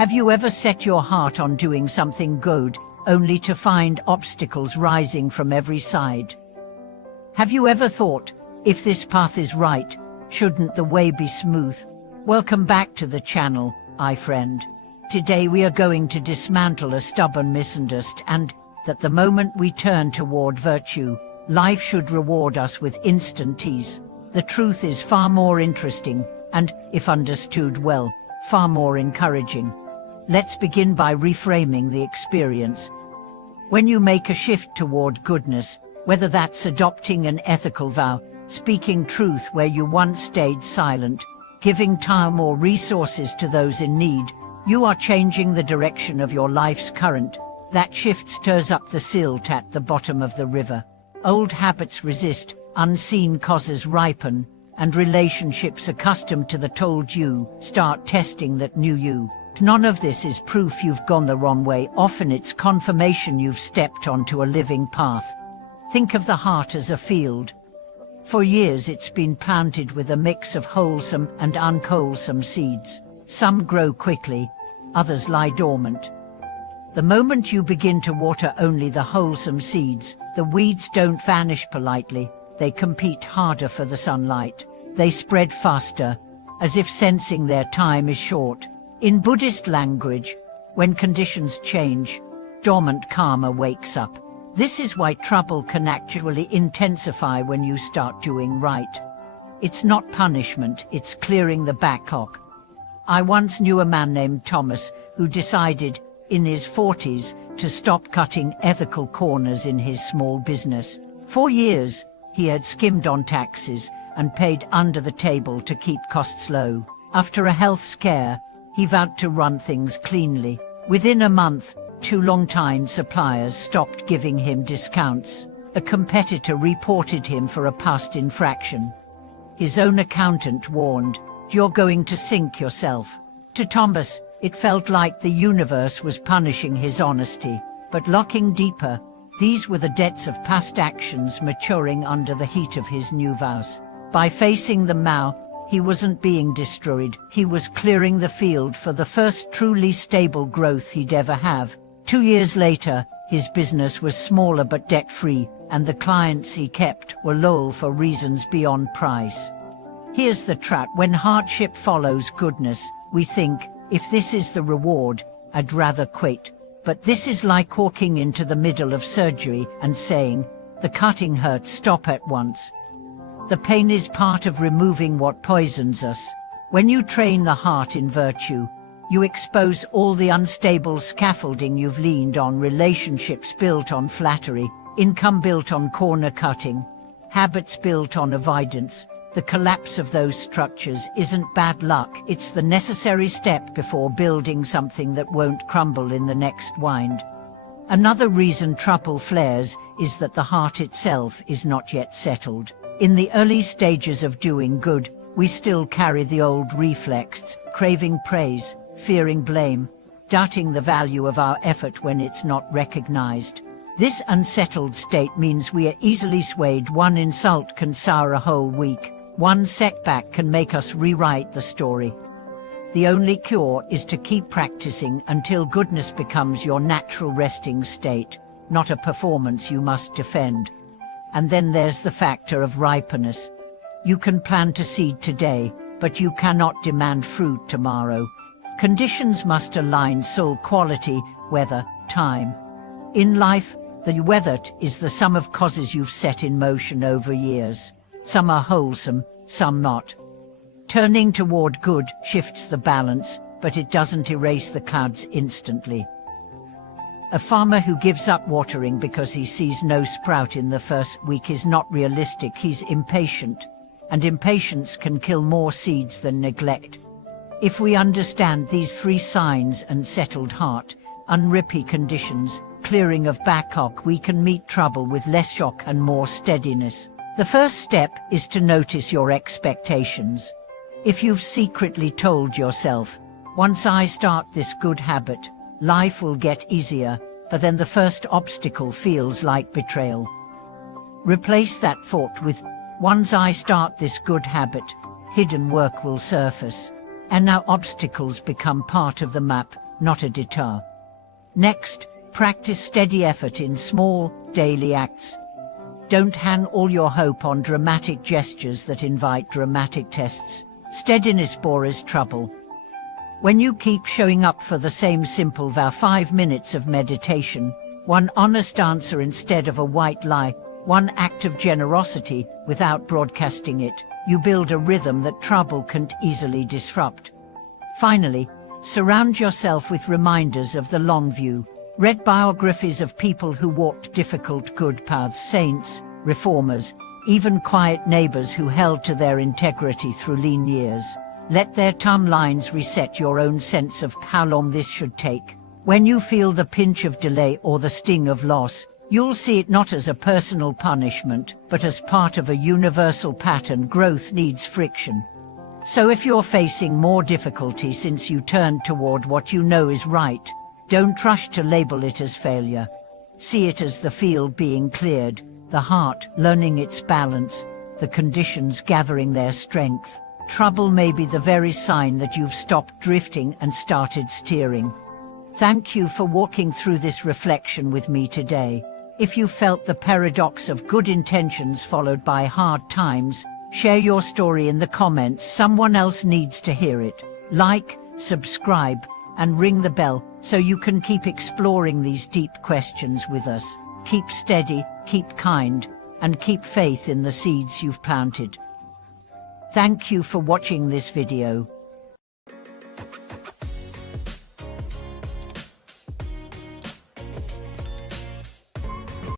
Have you ever set your heart on doing something good, only to find obstacles rising from every side? Have you ever thought, if this path is right, shouldn't the way be smooth? Welcome back to the channel, my friend. Today we are going to dismantle a stubborn misunderstanding that the moment we turn toward virtue, life should reward us with instant ease. The truth is far more interesting, and, if understood well, far more encouraging. Let's begin by reframing the experience. When you make a shift toward goodness, whether that's adopting an ethical vow, speaking truth where you once stayed silent, giving time or resources to those in need, you are changing the direction of your life's current. That shift stirs up the silt at the bottom of the river. Old habits resist, unseen causes ripen, and relationships accustomed to the told you start testing that new you. None of this is proof you've gone the wrong way. Often it's confirmation you've stepped onto a living path. Think of the heart as a field. For years it's been planted with a mix of wholesome and unwholesome seeds. Some grow quickly, others lie dormant. The moment you begin to water only the wholesome seeds, the weeds don't vanish politely, they compete harder for the sunlight. They spread faster, as if sensing their time is short. In Buddhist language, when conditions change, dormant karma wakes up. This is why trouble can actually intensify when you start doing right. It's not punishment, it's clearing the backlog. I once knew a man named Thomas who decided, in his 40s, to stop cutting ethical corners in his small business. For years, he had skimmed on taxes and paid under the table to keep costs low. After a health scare, he vowed to run things cleanly. Within a month, 2 longtime suppliers stopped giving him discounts. A competitor reported him for a past infraction. His own accountant warned, "You're going to sink yourself." To Thomas, it felt like the universe was punishing his honesty. But looking deeper, these were the debts of past actions maturing under the heat of his new vows. By facing them now, he wasn't being destroyed, he was clearing the field for the first truly stable growth he'd ever have. 2 years later, his business was smaller but debt-free, and the clients he kept were loyal for reasons beyond price. Here's the trap: when hardship follows goodness, we think, if this is the reward, I'd rather quit. But this is like walking into the middle of surgery and saying, "The cutting hurts, stop at once." The pain is part of removing what poisons us. When you train the heart in virtue, you expose all the unstable scaffolding you've leaned on: relationships built on flattery, income built on corner cutting, habits built on avoidance. The collapse of those structures isn't bad luck, it's the necessary step before building something that won't crumble in the next wind. Another reason trouble flares is that the heart itself is not yet settled. In the early stages of doing good, we still carry the old reflexes, craving praise, fearing blame, doubting the value of our effort when it's not recognized. This unsettled state means we are easily swayed. One insult can sour a whole week. One setback can make us rewrite the story. The only cure is to keep practicing until goodness becomes your natural resting state, not a performance you must defend. And then there's the factor of ripeness. You can plant a seed today, but you cannot demand fruit tomorrow. Conditions must align: soul quality, weather, time. In life, the weather is the sum of causes you've set in motion over years. Some are wholesome, some not. Turning toward good shifts the balance, but it doesn't erase the clouds instantly. A farmer who gives up watering because he sees no sprout in the first week is not realistic, he's impatient. And impatience can kill more seeds than neglect. If we understand these 3 signs: unsettled heart, unrippy conditions, clearing of backlog, we can meet trouble with less shock and more steadiness. The first step is to notice your expectations. If you've secretly told yourself, "Once I start this good habit, life will get easier," but then the first obstacle feels like betrayal. Replace that thought with, "Once I start this good habit, hidden work will surface." And now obstacles become part of the map. not a deter. Next, practice steady effort in small, daily acts. Don't hang all your hope on dramatic gestures that invite dramatic tests. Steadiness bores trouble. When you keep showing up for the same simple vow, 5 minutes of meditation, one honest answer instead of a white lie, one act of generosity without broadcasting it, you build a rhythm that trouble can't easily disrupt. Finally, surround yourself with reminders of the long view. Read biographies of people who walked difficult good paths, saints, reformers, even quiet neighbors who held to their integrity through lean years. Let their timelines reset your own sense of how long this should take. When you feel the pinch of delay or the sting of loss, you'll see it not as a personal punishment, but as part of a universal pattern. Growth needs friction. So if you're facing more difficulty since you turned toward what you know is right, don't rush to label it as failure. See it as the field being cleared, the heart learning its balance, the conditions gathering their strength. Trouble may be the very sign that you've stopped drifting and started steering. Thank you for walking through this reflection with me today. If you felt the paradox of good intentions followed by hard times, share your story in the comments. Someone else needs to hear it. Like, subscribe, and ring the bell so you can keep exploring these deep questions with us. Keep steady, keep kind, and keep faith in the seeds you've planted. Thank you for watching this video.